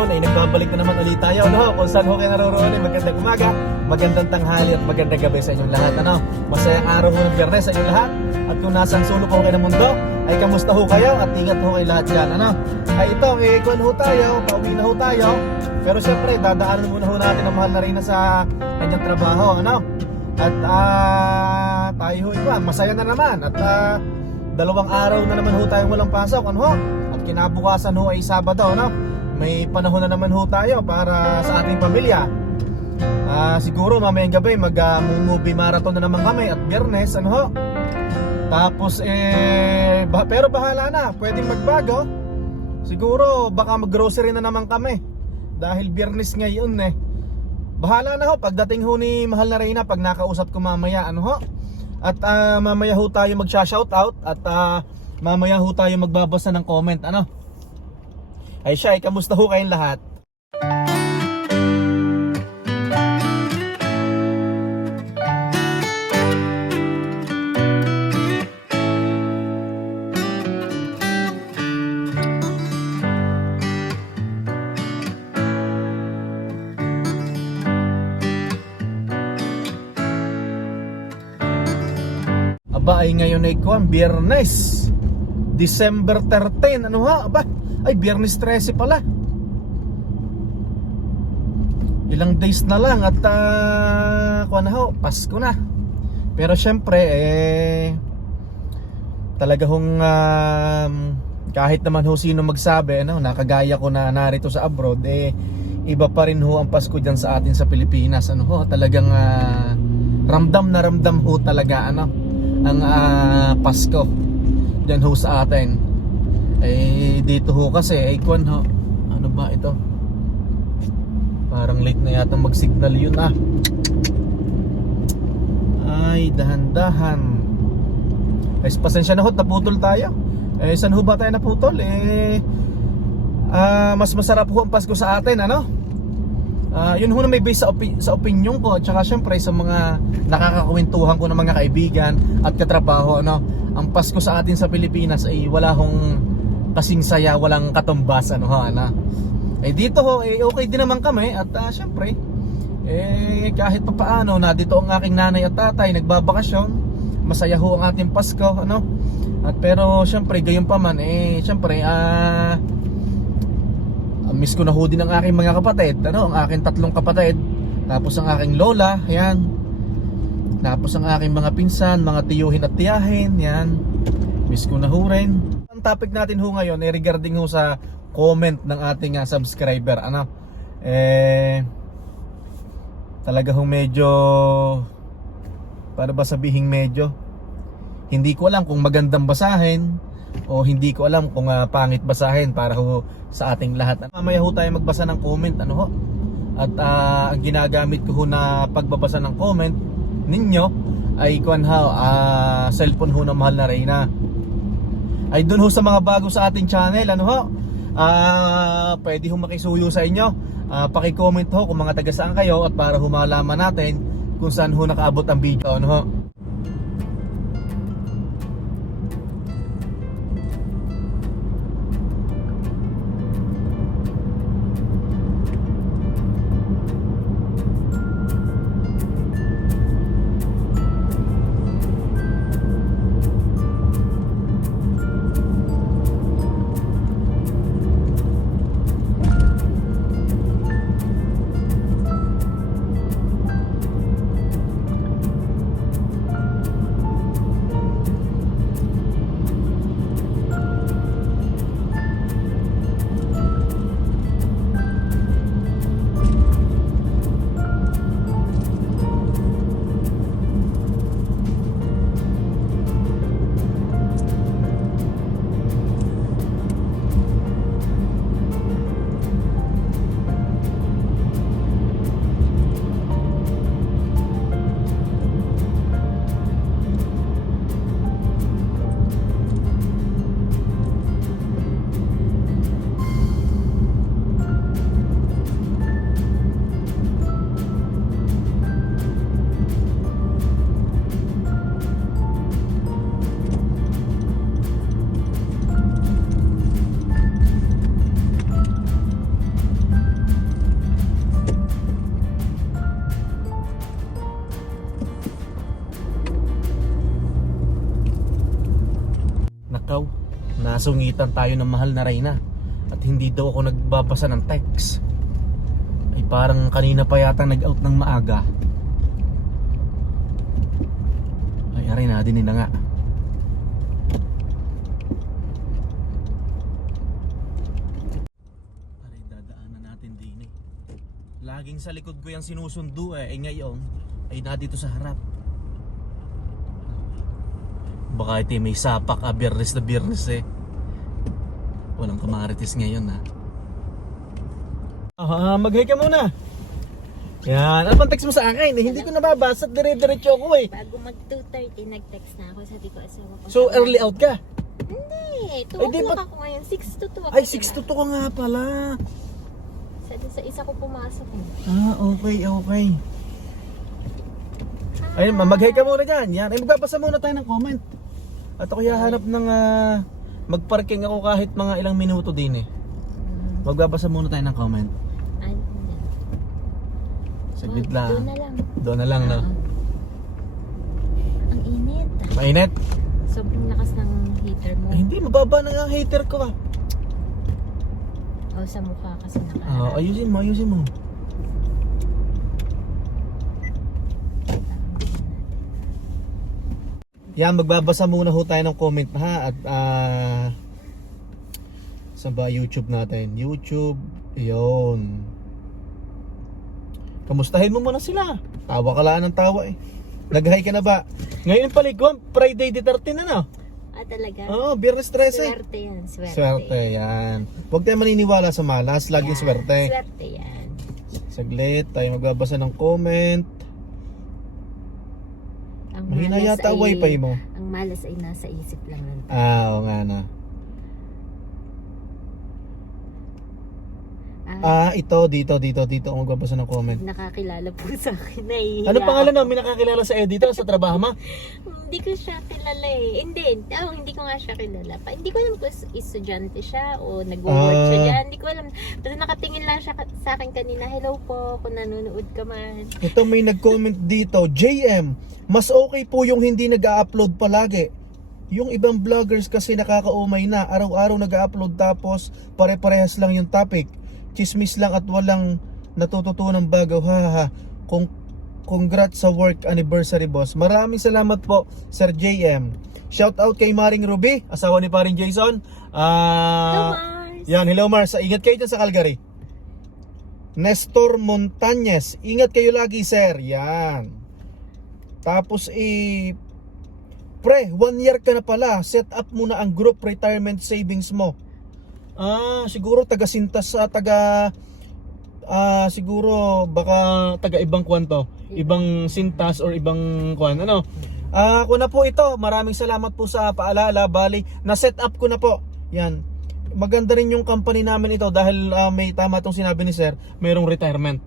ngayon ay nagbabalik na naman ulit tayo, no? Kung saan ho kayo naroroon, magandang umaga, magandang tanghali at magandang gabi sa inyong lahat, ano? Masayang araw ho ng Biyernes sa inyong lahat. At kung nasang sulok ho kayo ng mundo, ay kamusta ho kayo at ingat ho kayo lahat dyan, ano? Ay ito, kuwan ho tayo, pauwi na ho tayo. Pero siyempre, dadaanan muna ho natin ang mahal na Reyna sa kanyang trabaho, ano? At tayo ho ito, masaya na naman. At 2 araw na naman ho tayong walang pasok, ano ho? At kinabukasan ho ay Sabado, no? May panahon na naman ho tayo para sa ating pamilya. Siguro mamayang gabi mag-movie marathon na naman kami at Biyernes, ano ho? Tapos pero bahala na, pwedeng magbago. Siguro baka mag-grocery na naman kami dahil Biyernes ngayon eh. Bahala na ho, pagdating ho ni mahal na Reyna, pag nakausap ko mamaya, ano ho? At mamaya ho tayo mag-shoutout at mamaya ho tayo magbabasa ng comment, ano? Ay siya, kamusta ho kayong lahat? Aba ay ngayon ay kuwan, Biyernes December 13, ano ha? Aba, ay Biyernes 13 pala. Ilang days na lang at kuwan na ho, Pasko na. Pero syempre talaga hong kahit naman ho sino magsabi, ano, nakagaya ko na narito sa abroad, iba pa rin ho ang Pasko dyan sa atin sa Pilipinas, ano ho, talagang ramdam na ramdam ho talaga, ano, ang Pasko dyan ho sa atin. Dito ho kasi kuwan ho, ano ba ito, parang late na yata mag-signal yun ay dahan-dahan. Pasensya na ho, naputol tayo. Saan ho ba tayo naputol? Mas masarap ho ang Pasko sa atin, ano? Yun ho na may base sa opinion ko. At saka syempre sa mga nakakakwentuhan ko ng mga kaibigan at katrabaho, ano? Ang Pasko sa atin sa Pilipinas ay wala hong kasing saya, walang katumbas, ano ho, ano? Dito ho, okay din naman kami. At syempre kahit pa paano na dito ang aking nanay at tatay nagbabakasyon, masaya ho ang ating Pasko, ano? At pero syempre gayon pa man, syempre miss ko na ho din ang aking mga kapatid, ano, ang aking 3 kapatid, tapos ang aking lola, yan. Tapos ang aking mga pinsan, mga tiyuhin at tiyahin, yan. Miss ko na ho rin. Ang topic natin ho ngayon ay regarding ho sa comment ng ating subscriber, ano. Talaga ho medyo, paano ba sabihing medyo, hindi ko alam kung magandang basahin o hindi ko alam kung pangit basahin para ho sa ating lahat. Mamaya ho tayo magbasa ng comment, ano ho. At ang ginagamit ko ho na pagbabasa ng comment ninyo ay kuwan ho, cellphone ho ng mahal na Reyna. Ay doon ho sa mga bago sa ating channel, ano ho, pwede ho makisuyo sa inyo. Paki-comment ho kung mga taga saan kayo at para ho malaman natin kung saan ho nakaabot ang video, ano ho. nanakaw. Nasungitan tayo ng mahal na Reyna. At hindi daw ako nagbabasa ng text. Ay parang kanina pa yata nag-out ng maaga. Ay aray na, din na nga. Aray, dadaanan natin din eh. Laging sa likod ko yung sinusundo eh. Ngayon ay na dito sa harap. Baka ito may sapak biyernes na biyernes eh. Walang kamarites ngayon ha. Mag-hi ka muna. Yan, ano pang text mo sa akin? Hindi ko nababasa, dire-diretso ako eh. Bago mag 2:30, nag-text na ako. Sabi ko, asawa ko. So early out ka? Hindi, 2 Ay, di o'clock ba- ako ngayon. 6 to 2 ako. Ay, 6 to 2 ka nga pala. Sa isa ko pumasok eh. Okay. Ayun, mag-hi ka muna dyan. Yan, ay magbabasa muna tayo ng comment. At ako hahanap ng magparking ako kahit mga ilang minuto din eh. Magbabasa muna tayo ng comment. Ay, hindi. Saglit Doon lang. na lang. Doon na lang, no? Ang init. Mainit? Sobrang lakas ng heater mo. Ay, hindi, mababa na nga ang hater ko ah. O, sa mukha kasi nakaharap. Ayusin mo. Yan, magbabasa muna ho tayo ng comment ha. At saan ba YouTube natin? YouTube, yun. Kamustahin mo muna sila. Tawa ka lang ng tawa eh. Nag-hi ka na ba? Ngayon paligwan, Friday the 13 na no? Ah, talaga? Oo, Biyernes 13. Swerte yan, swerte. Swerte, yan. Huwag tayo maniniwala sa malas, laging Yan, swerte. Swerte yan. Saglit, tayo magbabasa ng comment. Ang Mahina malas yata ay- wifi mo. Ang malas ay nasa isip lang ng tao. Oo nga na. Ito, dito ako magbabasa ng comment. Nakakilala po sa akin. Nahihiya Ano pangalan ako. mo? May nakakilala sa editor sa trabaho mo? Hindi ko siya kilala eh. Hindi ko nga siya kilala. Hindi ko alam kung estudyante siya o nag-work siya dyan. Hindi ko alam. Basta nakatingin lang siya sa akin kanina. Hello po, kung nanonood ka man. Ito may nag-comment dito. JM, mas okay po yung hindi nag-a-upload palagi. Yung ibang vloggers kasi nakakaumay na. Araw-araw nag-a-upload tapos pare-parehas lang yung topic. Chismis lang at walang natututunan bago. Hahaha. Congrats sa work anniversary boss. Maraming salamat po Sir JM. Shout out kay Maring Ruby, asawa ni paring Jason. Hello, Mars! Yan, hello Mars. Ingat kayo dyan sa Calgary. Nestor Montañez, ingat kayo lagi sir. Yan. Tapos pre, 1 year ka na pala. Set up mo na ang group retirement savings mo. Siguro taga Sintas siguro baka taga ibang kwanto, ibang Sintas or ibang kwan ano. Ako na po ito. Maraming salamat po sa paalala. Bali, na set up ko na po. Yan. Maganda rin yung company namin ito dahil may tama tong sinabi ni sir, mayroong retirement.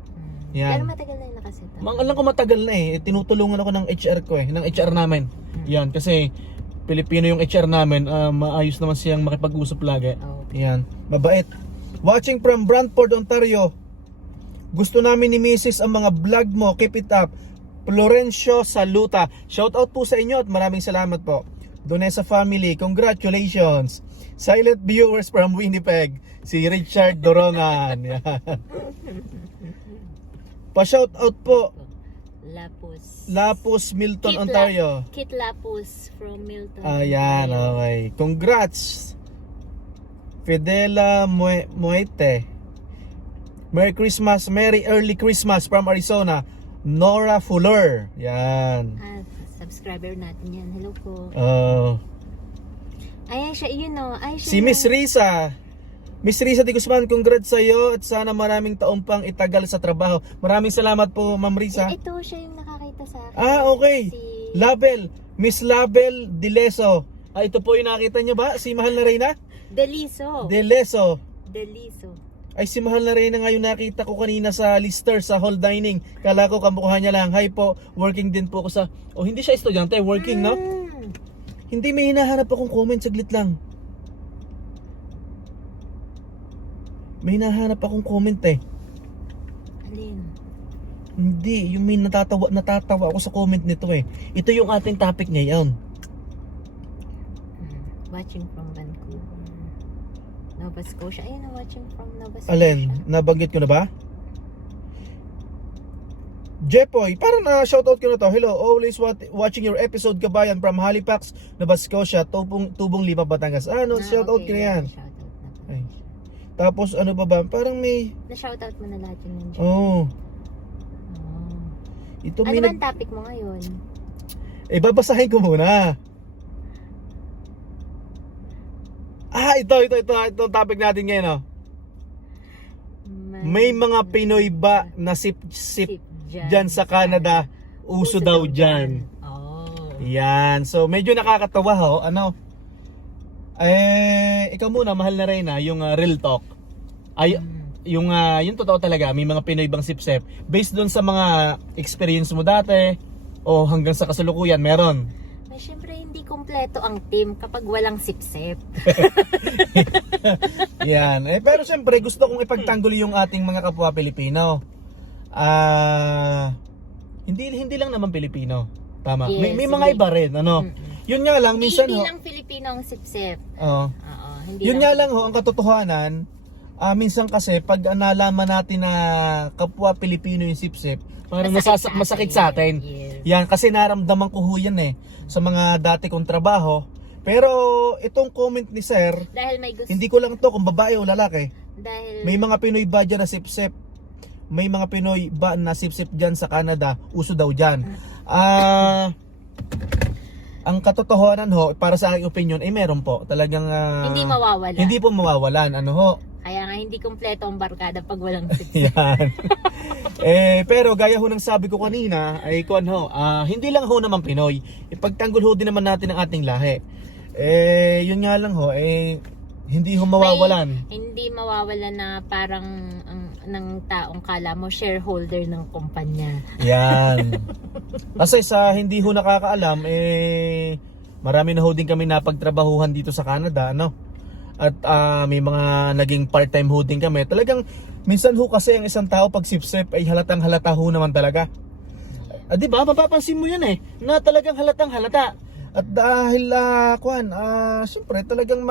Yan. Pero matagal na yung nakaset up. Alam ko matagal na eh. Tinutulungan ako ng HR ko eh, ng HR namin. Yan, kasi Pilipino yung HR namin, maayos naman siyang makipag-usap lagi. Okay. Yan, mabait. Watching from Brantford, Ontario. Gusto namin ni Mrs. ang mga vlog mo. Keep it up. Florencio Saluta. Shout out po sa inyo at maraming salamat po. Donesa family, congratulations. Silent viewers from Winnipeg. Si Richard Dorongan. Yan. Pa-shout out po. Lapus, Milton, Ontario. Kit Lapus from Milton. Ayan, okay. Congrats. Fidela Muete. Merry Christmas, Merry Early Christmas from Arizona. Nora Fuller. Yan. Subscriber natin yan. Hello po. Ayan siya, Si Miss Risa. Miss Risa de Guzman, congrats sa iyo at sana maraming taong pang itagal sa trabaho. Maraming salamat po, Ma'am Risa. Ito siya yung nakakita sa akin. Okay. Si... Label. Miss Label Dileso. Ito po yung nakita niyo ba? Si Mahal na Reyna? Deliso. Deleso. Deliso. Ay, si Mahal na Reyna nga yung nakita ko kanina sa Lister sa hall dining. Kala ko kamukha niya lang. Hi po, working din po ako sa... hindi siya estudyante, working, no? Hindi, may hinahanap akong comment, saglit lang. May hinahanap akong comment eh. Alin? Hindi, yung may natatawa ako sa comment nito eh. Ito yung ating topic ngayon. Watching from Vancouver. Nova Scotia. Ayun, watching from Nova Scotia. Alin? Nabanggit ko na ba? Jepoy, parang na-shoutout ko na to. Hello, always watching your episode, kabayan, from Halifax, Nova Scotia, Tubong Lima, Batangas. Shoutout ko na yan. Shoutout na po. Ay. Tapos ano ba ba? Parang may... Na-shoutout mo na lahat yung nandiyan. Oh. Oh. Ito Ano may ba ang topic mo ngayon? babasahin ko muna. Ito ang topic natin ngayon, oh. May mga Pinoy ba na sip dyan sa Canada? Uso daw dyan. Oh. Yan. So, medyo nakakatawa, ho. Ano? Ikaw muna, mahal na Reyna, yung real talk. Yung totoo talaga, may mga Pinoy bang sip-sip? Based doon sa mga experience mo dati, o hanggang sa kasalukuyan, meron. Ay, syempre, hindi kompleto ang team kapag walang sip-sip. Yan. Pero syempre, gusto kong ipagtanggol yung ating mga kapwa Pilipino. Hindi lang naman Pilipino. Tama. Yes, may mga iba rin, ano. Yun nga lang minsan Hindi ho. lang Filipino ang sip-sip. Oo. Oo, hindi Yun nga lang ho ang katotohanan. Minsan kasi pag nalaman natin na kapwa Pilipino yung sip-sip, parang masakit sa atin. Yes. Yan kasi naramdaman ko ho yan sa mga dati kong trabaho. Pero itong comment ni Sir, Dahil may gusto. hindi ko lang to kung babae o lalaki. Dahil May mga Pinoy ba dyan na sip-sip? May mga Pinoy ba na sip-sip dyan sa Canada? Uso daw dyan. Ang katotohanan ho, para sa aking opinion, meron po. Talagang hindi mawawala. hindi po mawawalan. Ano ho? Kaya nga hindi kompleto ang barkada pag walang sip-sip. Yan. Pero gaya ho ng sabi ko kanina, hindi lang ho naman Pinoy. Ipagtanggol ho din naman natin ang ating lahi. Yun nga lang ho, hindi ho mawawalan. Hindi mawawalan na parang ng taong kala mo shareholder ng kumpanya. Yan. Kasi sa hindi ho nakakaalam, marami na ho din kami napagtrabahuhan dito sa Canada, ano? At may mga naging part-time ho din kami. Talagang minsan ho kasi ang isang tao pag sip-sip ay halatang halata ho naman talaga. Di ba? Mapapansin mo yan na talagang halatang halata. At dahil syempre talagang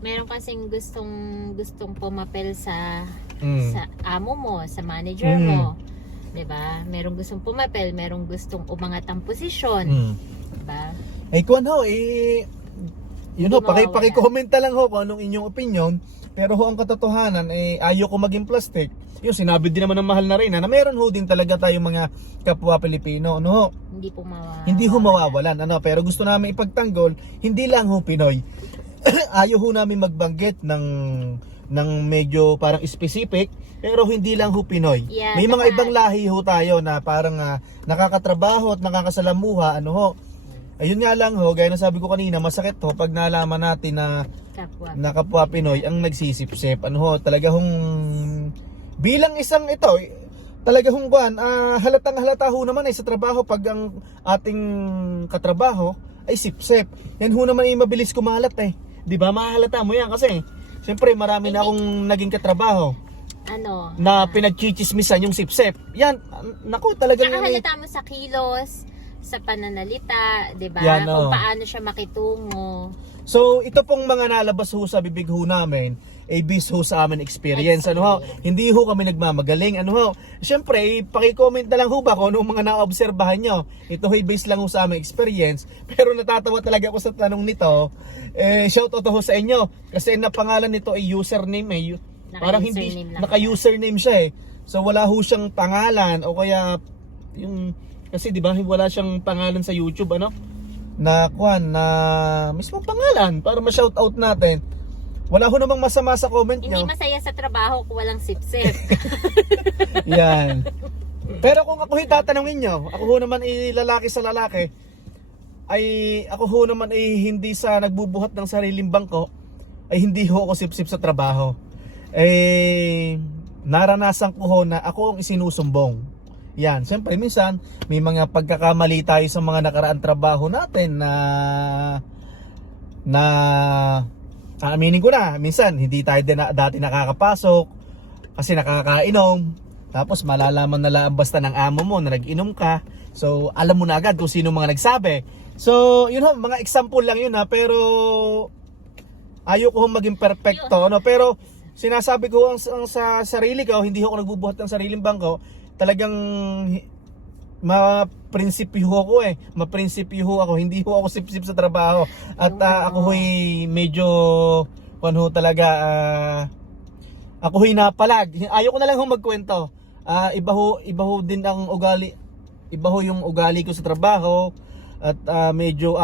Meron kasing gustong pumapel sa Mm. amo mo, sa manager mo. 'Di ba? Merong gustong pumapel, merong gustong umangat ang posisyon. 'Di ba? Yun ho, Hindi mawawala. paki-comment na lang ho kung anong inyong opinion. Pero ho, ang katotohanan, ayaw ko maging plastic. Yung sinabi din naman ng mahal na Reyna na meron ho din talaga tayong mga kapwa Pilipino. Ano ho? Hindi ho mawawalan. Pero gusto namin ipagtanggol, hindi lang ho Pinoy. Ayaw ho namin magbanggit ng medyo parang specific, pero hindi lang ho Pinoy. Yeah, May mga ibang lahi ho tayo na parang nakakatrabaho at nakakasalamuha. Ano ho? Ayun nga lang ho, gaya na sabi ko kanina, masakit ho pag nalaman natin na kapwa Pinoy ang nagsisip-sip. Ano ho, talaga hong bilang isang ito, talaga hong halatang halata ho naman sa trabaho pag ang ating katrabaho ay sip-sip. Yan ho naman mabilis kumalat 'Di ba? Mahalata mo yan kasi siyempre marami na akong naging katrabaho na pinagchichismisan yung sip-sip. Yan, naku, talagang Tsaka halata mo sa kilos, sa pananalita, 'di ba? Yan, Kung paano siya makitungo. So, ito pong mga nalabas ho sa bibig ho namin, based ho sa amin experience. Ano ho? Hindi ho kami nagmamagaling. Ano ho? Siyempre, paki-comment na lang ho ba kung anong mga naobserbahan nyo. Ito ho, based lang ho sa aming experience. Pero natatawa talaga ako sa tanong nito. Shoutout ho sa inyo. Kasi na pangalan nito ay username. Parang hindi, naka-username siya So, wala ho siyang pangalan o kaya kasi di ba wala siyang pangalan sa YouTube, ano? Na mismo pangalan para ma-shoutout natin. Wala ho namang masama sa comment nyo. Hindi masaya sa trabaho kung walang sip-sip. Yan. Pero kung ako tatanungin nyo, ako ho naman lalaki sa lalaki, ay ako ho naman hindi sa nagbubuhat ng sariling bangko, ay hindi ho ako sip-sip sa trabaho. Naranasan ko ho na ako ang isinusumbong. Yan, siyempre minsan may mga pagkakamali tayo sa mga nakaraang trabaho natin na aminin ko na, minsan hindi tayo dati nakakapasok kasi nakakainom. Tapos malalaman na lang basta ng amo mo na nag-inom ka. So alam mo na agad kung sino mga nagsabi. So, yun ho, mga example lang yun ha, pero ayoko hong maging perfecto, no? Pero sinasabi ko ang sa sarili ko, hindi ako nagbubuhat ng sariling bangko, talagang maprinsipyo ako maprinsipyo ako, hindi ho ako sip-sip sa trabaho. At ako ho'y medyo talaga ako ho'y napalag. Ayoko na lang hong magkwento. Iba ho din ang ugali. Iba ho yung ugali ko sa trabaho. At medyo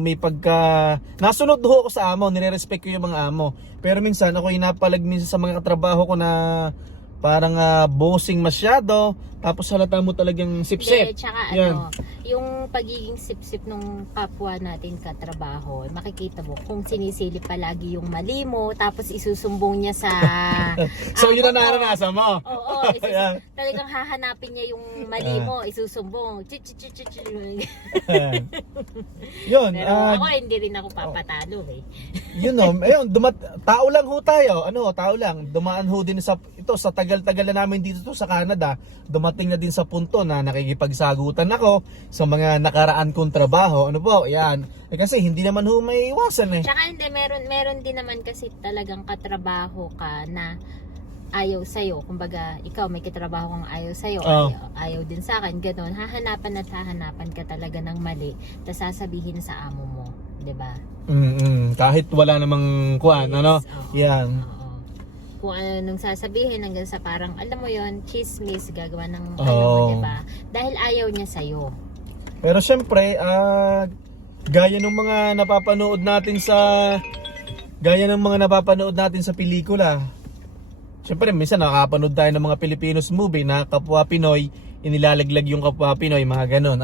may pagka nasunod ho ako sa amo, nire-respect ko yung mga amo. Pero minsan ako inapalag minsan sa mga katrabaho ko na parang bossing masyado, tapos halata mo talagang sip-sip. Tsaka Yan. yung pagiging sip-sip nung kapwa natin katrabaho, makikita mo kung sinisilip palagi yung mali mo, tapos isusumbong niya sa So yun ang amo mo. naranasan mo. Oo, Yan. talagang hahanapin niya yung mali mo, isusumbong. Yun. Pero ako hindi rin ako papatalo Yun ayun, tao lang ho tayo. Tao lang. Dumaan ho din sa tagal-tagal na namin dito sa Canada. Dumating na din sa punto na nakikipagsagutan ako sa mga nakaraan kong trabaho. Yan. Kasi hindi naman ho may iwasan Tsaka hindi, meron din naman kasi talagang katrabaho ka na ayaw sa'yo. Kumbaga, ikaw may katrabaho kang ayaw sa'yo, ayaw din sa akin, gano'n. Hahanapan ka talaga ng mali, tapos sasabihin sa amo mo, 'di ba? Kahit wala namang kuan, Yan. Kung ano nung sasabihin hanggang sa parang, alam mo yon, chismis, gagawa ng mo, 'di ba? Dahil ayaw niya sa'yo. Pero syempre, gaya ng mga napapanood natin sa pelikula. Syempre, minsan nakakapanood tayo ng mga Filipinos movie na kapwa Pinoy, inilalaglag yung kapwa Pinoy, mga ganon.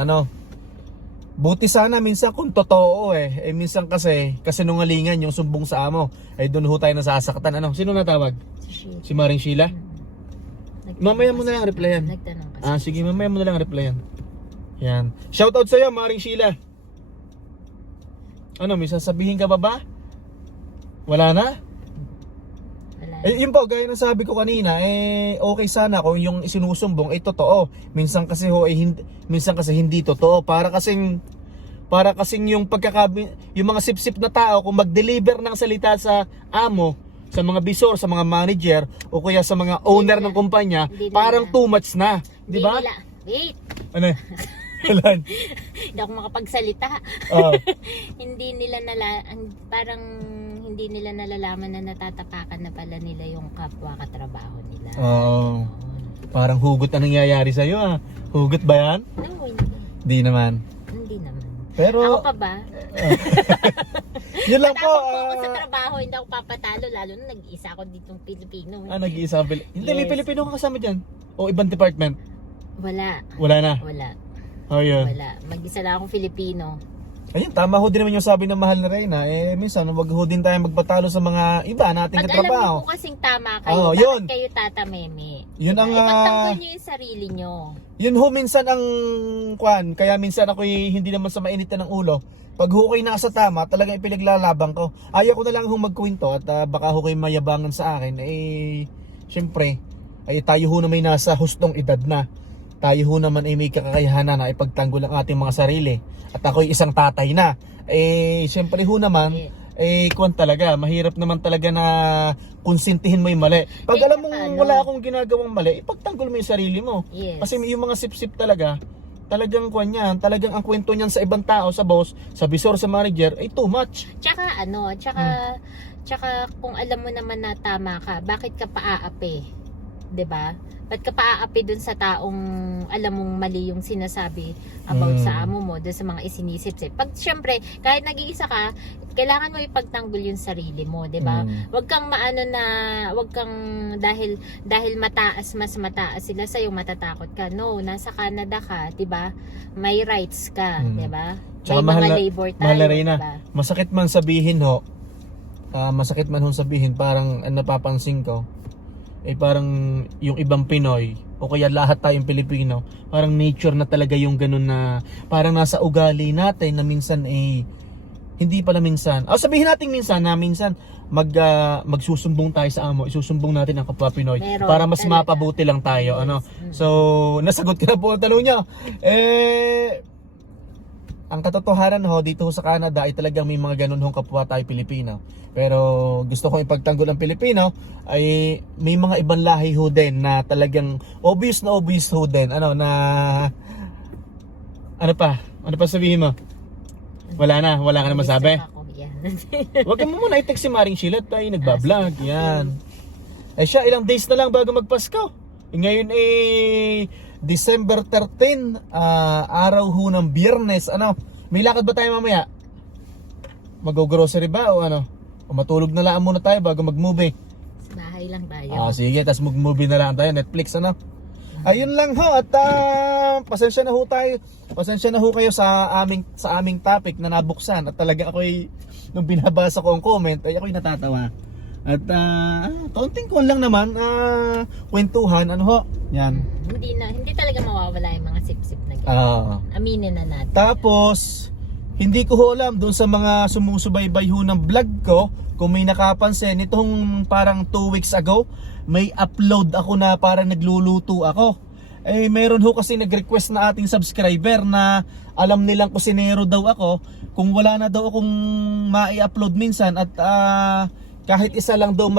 Buti sana minsan kung totoo minsan kasi nungalingan yung sumbong sa amo. Doon ho tayo nasasaktan. Sino natawag? Si Maring Sheila? Mamaya mo na lang replyan. Nagtanong kasi. Sige, mamaya mo na lang replyan. Yan. Shoutout sa'yo, Maring Sheila. May sasabihin ka ba? Wala na? Wala. Yun po, gaya ng sabi ko kanina, okay sana kung yung isinusumbong ay totoo. Minsan kasi hindi totoo. Para kasing yung yung mga sip-sip na tao kung mag-deliver ng salita sa amo, sa mga bisor, sa mga manager o kaya sa mga owner ng kumpanya, parang too much na, di ba? Wait. Ano? Kailan? Hindi ako makapagsalita. Hindi nila nalalaman na natatapakan na pala nila yung kapwa katrabaho nila. Parang hugot na nangyayari sa'yo Hugot ba yan? No, hindi. Di naman. Hindi naman. Pero Ako pa ba? Yun lang po. Matapos ako sa trabaho, hindi ako papatalo, lalo na nag-isa ako ditong Pilipino. Nag-iisa ka Hindi, may Pilipino ka kasama dyan? O ibang department? Wala. Wala na? Wala. Yun. Wala. Mag-isa lang akong Filipino. Ayun, tama ho din naman yung sabi ng mahal na Reyna. Minsan, wag ho din tayo magpatalo sa mga iba nating Pag katrabaho. alam mo po kasing tama kayo, yun. bakit kayo tatameme? Yun ang ipagtanggol nyo yung sarili nyo. Yun ho minsan ang kaya minsan ako hindi naman sa mainitan ng ulo. Pag ho kayo nasa tama, talagang ipinaglalaban ko. Ayaw ko na lang ho magkwento at baka ho kayo mayabangan sa akin. Syempre, tayo ho na may nasa hustong edad na. Tayo ho naman may kakayahanan na ipagtanggol ang ating mga sarili. At ako'y isang tatay na. Syempre ho naman, talaga, mahirap naman talaga na konsintihin mo yung mali. Pag alam mong wala akong ginagawang mali, ipagtanggol mo yung sarili mo. Yes. Kasi yung mga sip-sip talagang talagang ang kwento niyan sa ibang tao, sa boss, sa bisor, sa manager, ay too much. Tsaka kung alam mo naman na tama ka, bakit ka paaapi? 'Di ba? Ba't ka paaapi dun sa taong alam mong mali yung sinasabi about sa amo mo, dun sa mga isinisip-sip? Pag syempre, kahit nag-iisa ka, kailangan mo ipagtanggol yung sarili mo, 'di ba? Huwag kang dahil mas mataas sila sa matatakot ka. No, nasa Canada ka, 'di ba? May rights ka, 'di ba? May mga labor tayo, mahal na Reyna, diba? masakit man sabihin parang napapansin ko parang yung ibang Pinoy o kaya lahat tayong Pilipino, parang nature na talaga yung ganun na parang nasa ugali natin na minsan hindi pala minsan. Sabihin natin minsan magsusumbong tayo sa amo, isusumbong natin ang kapwa Pinoy para mas talaga mapabuti lang tayo. So, nasagot ko na po ang tanong niyo. ang katotohanan ho, dito ho sa Canada ay talagang may mga ganun hong kapwa tayo Pilipino. Pero gusto kong ipagtanggol ang Pilipino ay may mga ibang lahi ho din na talagang obvious ho din. Ano pa sabihin mo? Wala ka na masabi? Ako, yan. Wag ka mo muna i-text si Maring Sheila tayo nagbablog. Yan. Eh siya, ilang days na lang bago magpasko. Ngayon December 13, araw ho ng Biyernes. Ano, may lakad ba tayo mamaya? Mag-grocery ba o ano? O matulog na lang muna tayo bago mag-movie? Sa bahay lang tayo. Sige, tas mag-movie na lang tayo, Netflix ano? Ayun lang ho at pasensya na ho tayo. Pasensya na ho kayo sa aming topic na nabuksan at talaga ako'y nung binabasa ko ang comment ay ako'y natatawa. At kaunting kuwan lang naman kwentuhan ano ho. Yan. Hindi talaga mawawala yung mga sip-sip na ganyan. Aminin na natin. Tapos hindi ko ho alam doon sa mga sumusubaybay ho ng vlog ko kung may nakapansin itong parang 2 weeks ago may upload ako na parang nagluluto ako. Eh meron ho kasi nag-request na ating subscriber na alam nilang kusinero daw ako kung wala na daw akong mai-upload minsan at kahit isa lang daw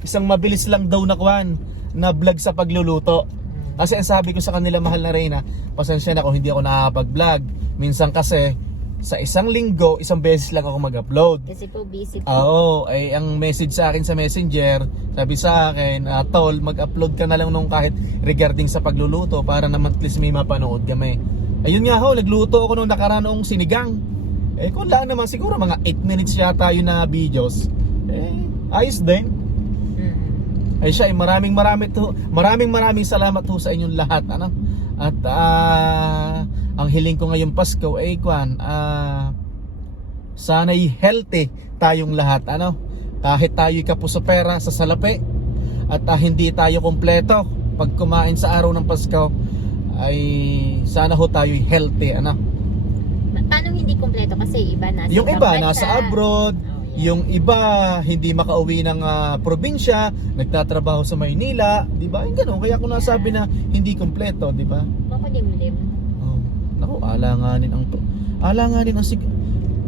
isang mabilis lang daw na kuwan na vlog sa pagluluto. Kasi ang sabi ko sa kanila, mahal na Reyna, pasensya na kung hindi ako nakakapag-vlog. Minsan kasi sa isang linggo, isang beses lang ako mag-upload. Kasi po busy po. Oo, ay ang message sa akin sa Messenger, sabi sa akin, tol, mag-upload ka na lang nung kahit regarding sa pagluluto para naman at least may mapanood kami. Ayun nga ho, nagluto ako nung nakaraang sinigang. Eh kung lang naman siguro mga 8 minutes yata yun na videos. Ayos din. Ay siya, maraming salamat ho sa inyong lahat ano. At ang hiling ko ngayong Pasko ay sana'y healthy tayong lahat ano. Kahit tayo'y kapuso pera sa salapi at hindi tayo kompleto pag kumain sa araw ng Pasko ay sana ho tayo'y healthy ano. Paano hindi kompleto kasi iba nasa yung iba bansa. nasa abroad, yung iba hindi makauwi ng probinsya, nagtatrabaho sa Maynila, di ba? Yung ganun, kaya ako nasabi na hindi kompleto, di ba? Makulimlim. Oh, naku, alanganin ang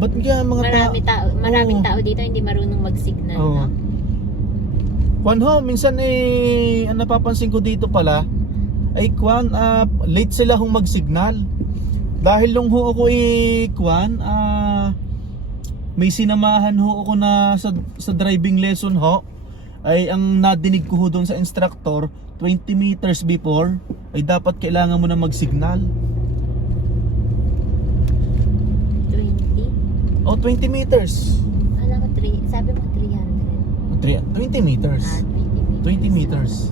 ba't nga mga Maraming tao dito hindi marunong mag-signal. Oh. No? Kwan ho, minsan ang napapansin ko dito pala ay late sila hong mag-signal. Dahil nung ho ako may sinamahan ho ako na sa driving lesson ho, ay ang nadinig ko ho doon sa instructor 20 meters before ay dapat kailangan mo na mag-signal. 20? Oh, 20 meters. Alam ko, sabi mo 20 300. meters. 20 meters.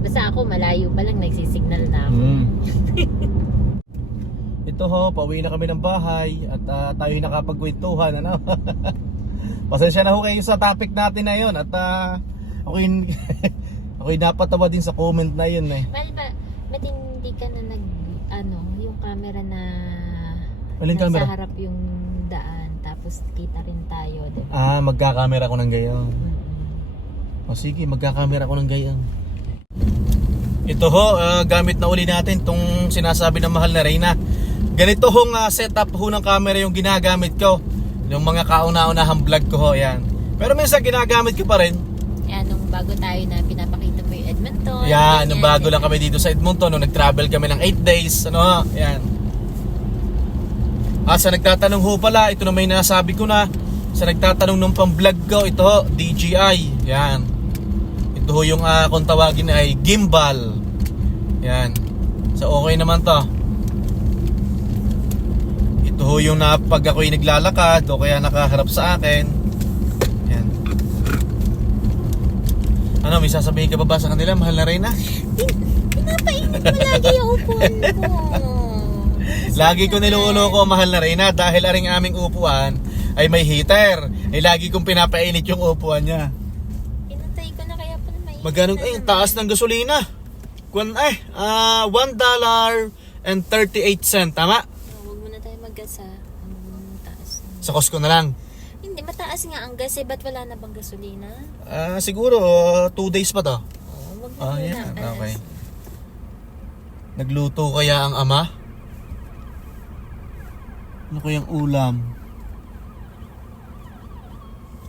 Basta ako, malayo pa lang, nagsisignal na ako. Ito ho, pauwi na kami ng bahay at tayo nakapagkwentuhan ano. Pasensya na ho kayo sa topic natin na yun at ako'y napatawa din sa comment na yun eh. Well, ba't hindi ka na yung camera na Walang camera? Sa harap yung daan tapos kita rin tayo, diba? Magkakamera ko ng gayon. O sige, magkakamera ko ng gayon. Ito ho, gamit na uli natin tong sinasabi ng mahal na Reyna. Ganito hong setup ho ng camera yung ginagamit ko. Yung mga kauna-unahang vlog ko ho, yan. Pero minsan ginagamit ko pa rin. Yan, nung bago tayo na pinapakita mo yung Edmonton. Yan, nung bago lang kami dito sa Edmonton, nung nag-travel kami ng 8 days, ano ho, yan. Sa nagtatanong ho pala, ito na may nasabi ko na. Sa nagtatanong nung pang-vlog ko, ito ho, DJI. Yan. Ito ho yung kung tawagin ay gimbal. Yan. So okay naman to. Ito ho yung pag ako'y naglalakad o kaya nakaharap sa akin. Yan. Ano, may sasabihin ka ba sa kanila, mahal na Reyna? Pinapainit mo lagi yung upuan ko. Lagi ko niluloko, mahal na Reyna, dahil aring aming upuan ay may heater. Ay lagi kong pinapainit yung upuan niya. Pinatay ko na kaya pala may Magkano ang taas ng gasolina? $1.38, tama? Huwag muna tayo mag-gas ha. Ang taas. Sa Costco na lang. Hindi, mataas nga ang gas eh. Ba't wala na bang gasolina? Siguro 2 days pa to. Huwag na muna. Yan, okay. Nagluto kaya ang ama? Ano kayang ulam?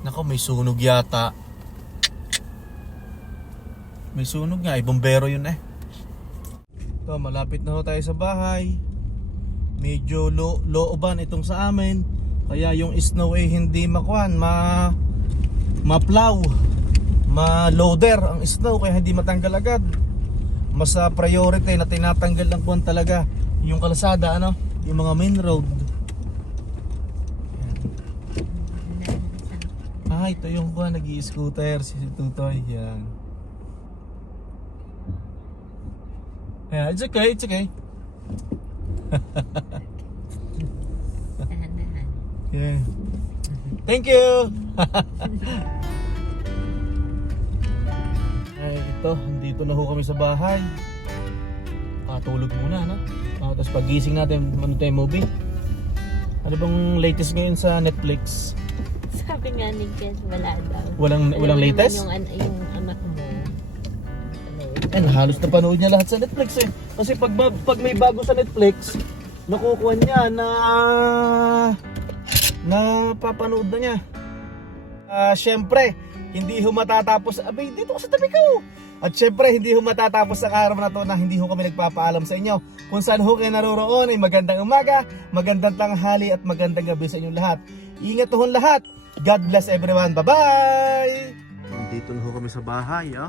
Nako, may sunog yata. May sunog nga, bombero yun eh. Ito, malapit na ho tayo sa bahay. Medyo looban itong sa amin. Kaya yung snow ay hindi makuhan, ma-plow, ma-loader ang snow, kaya hindi matanggal agad. Mas priority na tinatanggal lang kuhan talaga yung kalsada, ano, yung mga main road. Ito yung kuhan, nag-i-scooter si Tutoy. Yan. Yeah, it's okay, it's okay. Yeah. Thank you. Ay, ito, dito na ho kami sa bahay. Tulog muna, no? Tapos pagising natin, ano tayo movie? Ano bang latest ngayon sa Netflix? Sabi nga ni Kes, wala daw. Walang Alam mo latest? naman yung anak mo. Halos napanood niya lahat sa Netflix eh. Kasi pag may bago sa Netflix, nakukuha niya na papanood na niya. Syempre, hindi ho matatapos. Abay, dito ko sa tabi ko. At syempre, hindi ho matatapos ang araw na to na hindi ho kami nagpapaalam sa inyo. Kung saan ho kayo naroroon ay magandang umaga, magandang tanghali at magandang gabi sa inyong lahat. Ingat ho lahat. God bless everyone. Bye-bye! Dito na ho kami sa bahay, oh.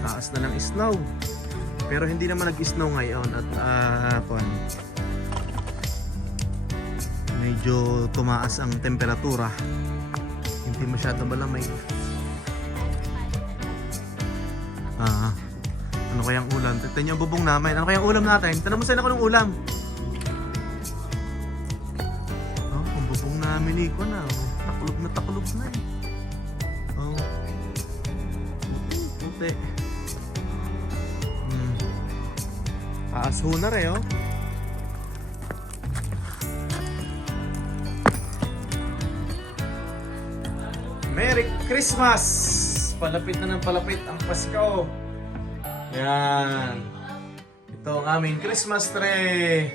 Taas na ng snow. Pero hindi naman nag-snow ngayon at medyo tumaas ang temperatura. Hindi masyado malamig. Ano kayang ulam? Tignan niyo ang bubong namin. Ano kayang ulam natin? Tanong mo sa'yo ako ng ulam. Ang bubong namin iko na. Takulog na eh. Puti. Taas ho na rin, oh. Merry Christmas! Palapit na ng palapit ang Pasko. Yan. Ito ang aming Christmas tree.